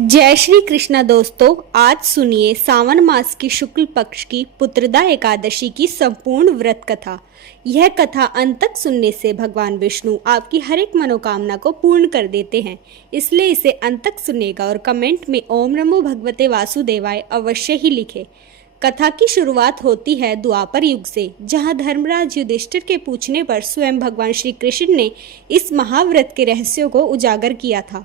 जय श्री कृष्णा दोस्तों, आज सुनिए सावन मास की शुक्ल पक्ष की पुत्रदा एकादशी की संपूर्ण व्रत कथा। यह कथा अंत तक सुनने से भगवान विष्णु आपकी हर एक मनोकामना को पूर्ण कर देते हैं, इसलिए इसे अंत तक सुनेगा और कमेंट में ओम नमो भगवते वासुदेवाय अवश्य ही लिखे। कथा की शुरुआत होती है द्वापर युग से, जहां धर्मराज युधिष्ठिर के पूछने पर स्वयं भगवान श्री कृष्ण ने इस महाव्रत के रहस्यों को उजागर किया था।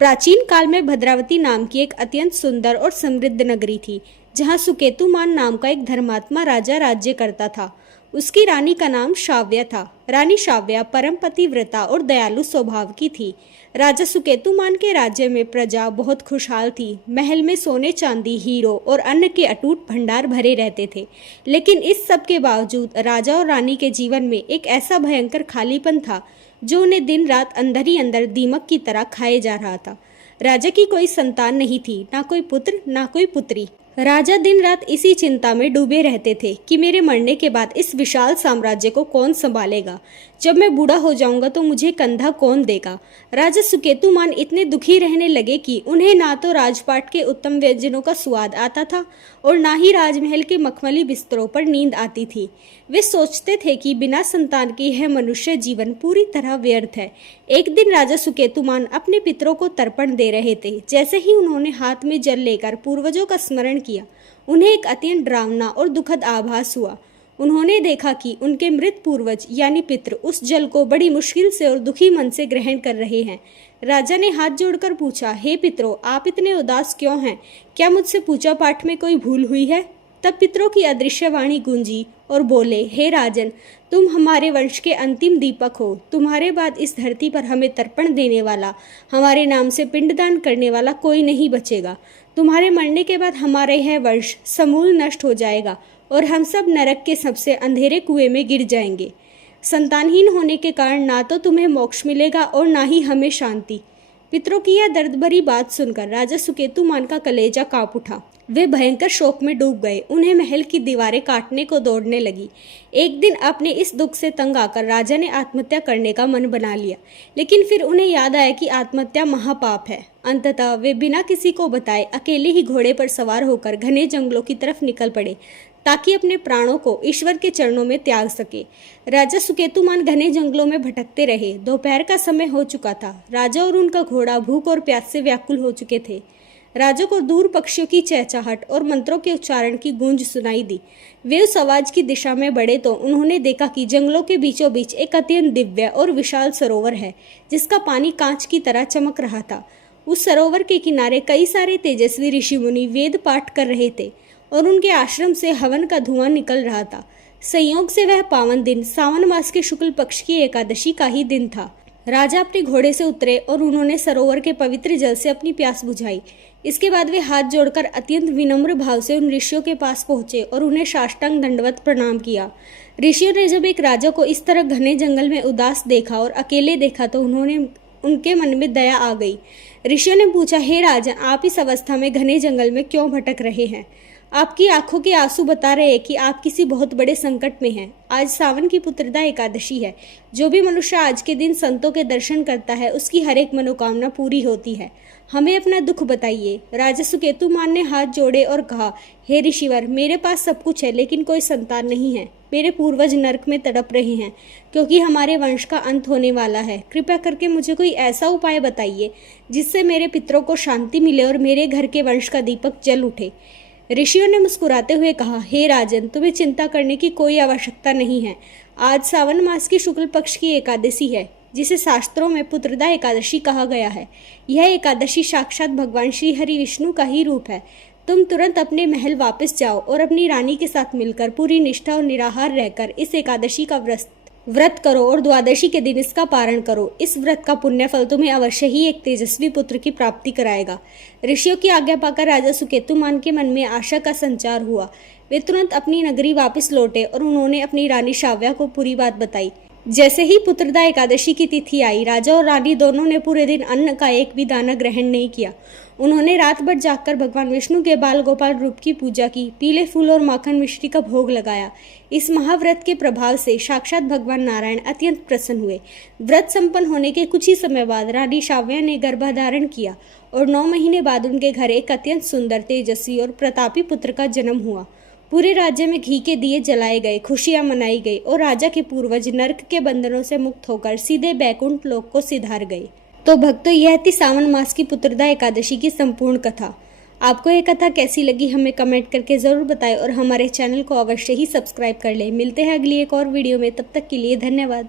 प्राचीन काल में भद्रावती नाम की एक अत्यंत सुंदर और समृद्ध नगरी थी, जहां सुकेतुमान नाम का एक धर्मात्मा राजा राज्य करता था। उसकी रानी का नाम शाव्या था। रानी शाव्या परम पतिव्रता और दयालु स्वभाव की थी। राजा सुकेतुमान के राज्य में प्रजा बहुत खुशहाल थी। महल में सोने चांदी, हीरो और अन्न के अटूट भंडार भरे रहते थे। लेकिन इस सब के बावजूद राजा और रानी के जीवन में एक ऐसा भयंकर खालीपन था जो उन्हें दिन रात अंदर ही अंदर दीमक की तरह खाए जा रहा था। राजा की कोई संतान नहीं थी, ना कोई पुत्र ना कोई पुत्री। राजा दिन रात इसी चिंता में डूबे रहते थे कि मेरे मरने के बाद इस विशाल साम्राज्य को कौन संभालेगा। जब मैं बूढ़ा हो जाऊंगा तो मुझे कंधा कौन देगा। राजा सुकेतुमान इतने दुखी रहने लगे कि उन्हें ना तो राजपाट के उत्तम व्यंजनों का स्वाद आता था और ना ही राजमहल के मखमली बिस्तरों पर नींद आती थी। वे सोचते थे कि बिना संतान के यह मनुष्य जीवन पूरी तरह व्यर्थ है। एक दिन राजा सुकेतुमान अपने पितरों को तर्पण दे रहे थे। जैसे ही उन्होंने हाथ में जल लेकर पूर्वजों का स्मरण किया, उन्हें एक अत्यंत डरावना और दुखद आभास हुआ। उन्होंने देखा कि उनके मृत पूर्वज यानी पितृ उस जल को बड़ी मुश्किल से और दुखी मन से ग्रहण कर रहे हैं। राजा ने हाथ जोड़कर पूछा, हे पितरों, आप इतने उदास क्यों हैं? क्या मुझसे पूजा पाठ में कोई भूल हुई है? तब पितरों की अदृश्य वाणी गूंजी और बोले, हे राजन, तुम हमारे वंश के अंतिम दीपक हो। तुम्हारे बाद इस धरती पर हमें तर्पण देने वाला, हमारे नाम से पिंडदान करने वाला कोई नहीं बचेगा। तुम्हारे मरने के बाद हमारा यह वंश समूल नष्ट हो जाएगा और हम सब नरक के सबसे अंधेरे कुएं में गिर जाएंगे। संतानहीन होने के कारण ना तो तुम्हें मोक्ष मिलेगा और ना ही हमें शांति। पितरों की यह दर्द भरी बात सुनकर राजा सुकेतुमान का कलेजा कांप उठा। वे भयंकर शोक में डूब गए। उन्हें महल की दीवारें काटने को दौड़ने लगी। एक दिन अपने इस दुख से तंग आकर राजा ने आत्महत्या करने का मन बना लिया, लेकिन फिर उन्हें याद आया कि आत्महत्या महापाप है। अंततः वे बिना किसी को बताए अकेले ही घोड़े पर सवार होकर घने जंगलों की तरफ निकल पड़े, ताकि अपने प्राणों को ईश्वर के चरणों में त्याग सके। राजा सुकेतुमान घने जंगलों में भटकते रहे। दोपहर का समय हो चुका था। राजा और उनका घोड़ा भूख और प्यास से व्याकुल हो चुके थे। राजा को दूर पक्षियों की चहचहाट और मंत्रों के उच्चारण की गूंज सुनाई दी। वे उस आवाज की दिशा में बढ़े तो उन्होंने देखा कि जंगलों के बीचों बीच एक अत्यंत दिव्य और विशाल सरोवर है, जिसका पानी कांच की तरह चमक रहा था। उस सरोवर के किनारे कई सारे तेजस्वी ऋषि मुनि वेद पाठ कर रहे थे और उनके आश्रम से हवन का धुआं निकल रहा था। संयोग से वह पावन दिन सावन मास के शुक्ल पक्ष की एकादशी का ही दिन था। राजा अपने घोड़े से उतरे और उन्होंने सरोवर के पवित्र जल से अपनी प्यास बुझाई। इसके बाद वे हाथ जोड़कर अत्यंत विनम्र भाव से उन ऋषियों के पास पहुंचे और उन्हें साष्टांग दंडवत प्रणाम किया। ऋषियों ने जब एक राजा को इस तरह घने जंगल में उदास देखा और अकेले देखा तो उनके मन में दया आ गई। ऋषियों ने पूछा, हे राजन, आप इस अवस्था में घने जंगल में क्यों भटक रहे हैं? आपकी आंखों के आंसू बता रहे हैं कि आप किसी बहुत बड़े संकट में हैं। आज सावन की पुत्रदा एकादशी है। जो भी मनुष्य आज के दिन संतों के दर्शन करता है, उसकी हर एक मनोकामना पूरी होती है। हमें अपना दुख बताइए। राजा सुकेतुमान ने हाथ जोड़े और कहा, हे ऋषिवर, मेरे पास सब कुछ है, लेकिन कोई संतान नहीं है। मेरे पूर्वज नरक में तड़प रहे हैं क्योंकि हमारे वंश का अंत होने वाला है। कृपया करके मुझे कोई ऐसा उपाय बताइए जिससे मेरे पितरों को शांति मिले और मेरे घर के वंश का दीपक जल उठे। ऋषियों ने मुस्कुराते हुए कहा, हे राजन, तुम्हें चिंता करने की कोई आवश्यकता नहीं है। आज सावन मास की शुक्ल पक्ष की एकादशी है, जिसे शास्त्रों में पुत्रदा एकादशी कहा गया है। यह एकादशी साक्षात भगवान श्री हरि विष्णु का ही रूप है। तुम तुरंत अपने महल वापस जाओ और अपनी रानी के साथ मिलकर पूरी निष्ठा और निराहार रहकर इस एकादशी का व्रत करो और द्वादशी के दिन इसका पारण करो। इस व्रत का पुण्य फल तुम्हें अवश्य ही एक तेजस्वी पुत्र की प्राप्ति कराएगा। ऋषियों की आज्ञा पाकर राजा सुकेतुमान के मन में आशा का संचार हुआ। वे तुरंत अपनी नगरी वापस लौटे और उन्होंने अपनी रानी शाव्या को पूरी बात बताई। जैसे ही पुत्रदा एकादशी की तिथि आई, राजा और रानी दोनों ने पूरे दिन अन्न का एक भी दाना ग्रहण नहीं किया। उन्होंने रात भर जागकर भगवान विष्णु के बाल गोपाल रूप की पूजा की, पीले फूल और माखन मिश्री का भोग लगाया। इस महाव्रत के प्रभाव से साक्षात भगवान नारायण अत्यंत प्रसन्न हुए। व्रत संपन्न होने के कुछ ही समय बाद रानी शाव्या ने गर्भधारण किया और 9 महीने बाद उनके घर एक अत्यंत सुंदर, तेजस्वी और प्रतापी पुत्र का जन्म हुआ। पूरे राज्य में घी के दिए जलाए गए, खुशियां मनाई गई और राजा के पूर्वज नरक के बंधनों से मुक्त होकर सीधे बैकुंठ लोक को सिधार गए। तो भक्तों, यह थी सावन मास की पुत्रदा एकादशी की संपूर्ण कथा। आपको ये कथा कैसी लगी हमें कमेंट करके ज़रूर बताएं और हमारे चैनल को अवश्य ही सब्सक्राइब कर लें। मिलते हैं अगली एक और वीडियो में, तब तक के लिए धन्यवाद।